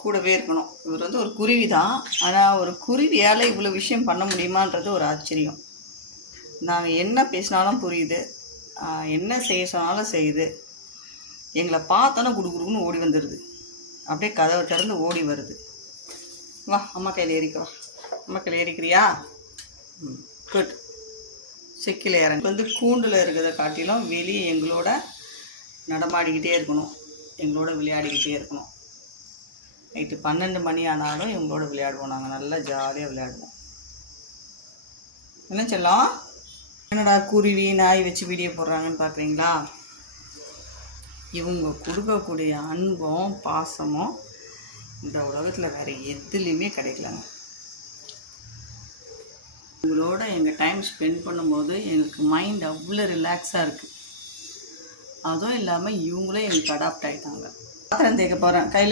கூடவே இருக்கணும். இவர் வந்து ஒரு குருவி தான். ஆனால் ஒரு குருவியால் இவ்வளோ விஷயம் பண்ண முடியுமான்றது ஒரு ஆச்சரியம். நாங்கள் என்ன பேசினாலும் புரியுது, என்ன செய்ய சொன்னாலும் செய்யுது. எங்களை பார்த்தோன்னா குடுகுடுன்னு ஓடி வந்துடுது. அப்படியே கதவை திறந்து ஓடி வருது. வா அம்மா கையில் ஏறிக்க, வா அம்மா கையில் ஏறிக்கிறியா? குட். செக்கில் இறங்க வந்து கூண்டில் இருக்கிறத காட்டிலும் வெளியே எங்களோட நடமாடிக்கிட்டே இருக்கணும், எங்களோட விளையாடிக்கிட்டே இருக்கணும். நைட்டு 12 மணி ஆனாலும் இவங்களோட விளையாடுவோம். நாங்கள் நல்லா ஜாலியாக விளையாடுவோம். என்ன செல்லம்? என்னடா குருவி நாய் வச்சு வீடியோ போடுறாங்கன்னு பார்க்குறீங்களா? இவங்க கொடுக்கக்கூடிய அன்பும் பாசமும் இந்த உலகத்தில் வேறு எதுலேயுமே கிடைக்கலங்க. இவங்களோட எங்கள் டைம் ஸ்பெண்ட் பண்ணும்போது எங்களுக்கு மைண்ட் அவ்வளோ ரிலாக்ஸாக இருக்குது. அதுவும் இல்லாமல் இவங்களும் எங்களுக்கு அடாப்ட் ஆகிட்டாங்க. பாத்திரம் தேய்க்க போகிறேன் கையில்